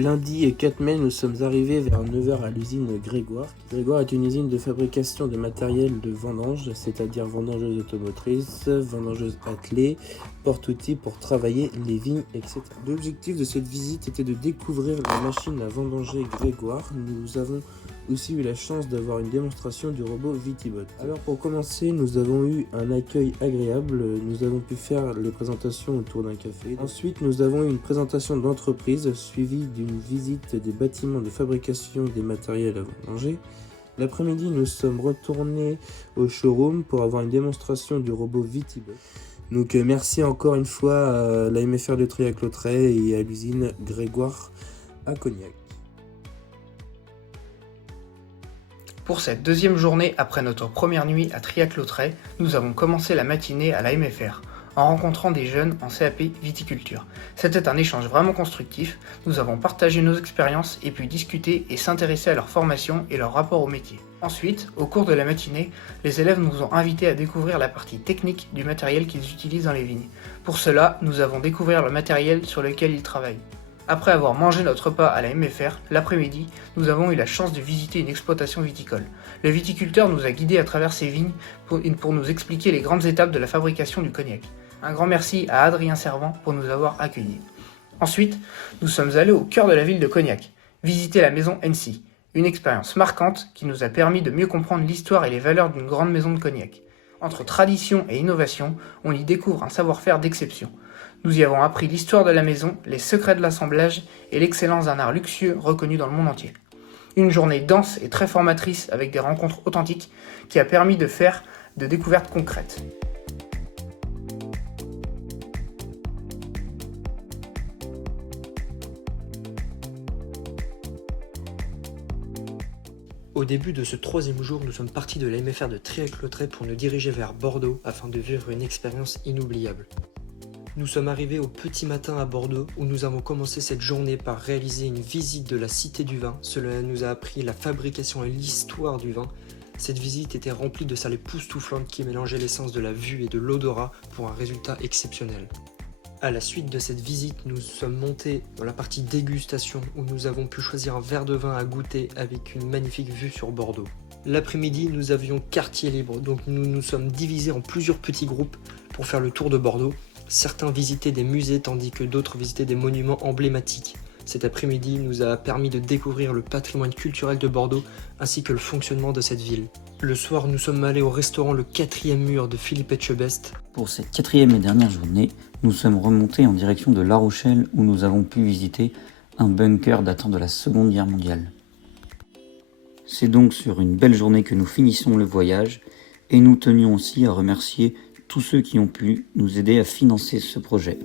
Lundi 4 mai, nous sommes arrivés vers 9 h à l'usine Grégoire. Grégoire est une usine de fabrication de matériel de vendange, c'est-à-dire vendangeuse automotrice, vendangeuse attelée, porte-outils pour travailler les vignes, etc. L'objectif de cette visite était de découvrir la machine à vendanger Grégoire. Nous avons aussi eu la chance d'avoir une démonstration du robot Vitibot. Alors pour commencer, nous avons eu un accueil agréable, nous avons pu faire les présentations autour d'un café. Ensuite, nous avons eu une présentation d'entreprise suivie d'une visite des bâtiments de fabrication des matériels à vendanger. L'après-midi, nous sommes retournés au showroom pour avoir une démonstration du robot Vitibot. Donc merci encore une fois à la MFR de Triac-Lautrey et à l'usine Grégoire à Cognac. Pour cette deuxième journée après notre première nuit à Triac-Lautrey, nous avons commencé la matinée à la MFR, en rencontrant des jeunes en CAP viticulture. C'était un échange vraiment constructif, nous avons partagé nos expériences et pu discuter et s'intéresser à leur formation et leur rapport au métier. Ensuite, au cours de la matinée, les élèves nous ont invités à découvrir la partie technique du matériel qu'ils utilisent dans les vignes. Pour cela, nous avons découvert le matériel sur lequel ils travaillent. Après avoir mangé notre repas à la MFR, l'après-midi, nous avons eu la chance de visiter une exploitation viticole. Le viticulteur nous a guidés à travers ses vignes pour nous expliquer les grandes étapes de la fabrication du cognac. Un grand merci à Adrien Servant pour nous avoir accueillis. Ensuite, nous sommes allés au cœur de la ville de Cognac, visiter la maison NC, une expérience marquante qui nous a permis de mieux comprendre l'histoire et les valeurs d'une grande maison de cognac. Entre tradition et innovation, on y découvre un savoir-faire d'exception. Nous y avons appris l'histoire de la maison, les secrets de l'assemblage et l'excellence d'un art luxueux reconnu dans le monde entier. Une journée dense et très formatrice avec des rencontres authentiques qui a permis de faire de découvertes concrètes. Au début de ce troisième jour, nous sommes partis de la MFR de Triac-Lautrey pour nous diriger vers Bordeaux afin de vivre une expérience inoubliable. Nous sommes arrivés au petit matin à Bordeaux où nous avons commencé cette journée par réaliser une visite de la Cité du Vin. Cela nous a appris la fabrication et l'histoire du vin. Cette visite était remplie de salles époustouflantes qui mélangeaient l'essence de la vue et de l'odorat pour un résultat exceptionnel. À la suite de cette visite, nous sommes montés dans la partie dégustation où nous avons pu choisir un verre de vin à goûter avec une magnifique vue sur Bordeaux. L'après-midi, nous avions quartier libre, donc nous nous sommes divisés en plusieurs petits groupes pour faire le tour de Bordeaux. Certains visitaient des musées tandis que d'autres visitaient des monuments emblématiques. Cet après-midi nous a permis de découvrir le patrimoine culturel de Bordeaux ainsi que le fonctionnement de cette ville. Le soir, nous sommes allés au restaurant Le 4e Mur de Philippe Etchebest. Pour cette quatrième et dernière journée, nous sommes remontés en direction de La Rochelle où nous avons pu visiter un bunker datant de la Seconde Guerre mondiale. C'est donc sur une belle journée que nous finissons le voyage et nous tenions aussi à remercier tous ceux qui ont pu nous aider à financer ce projet.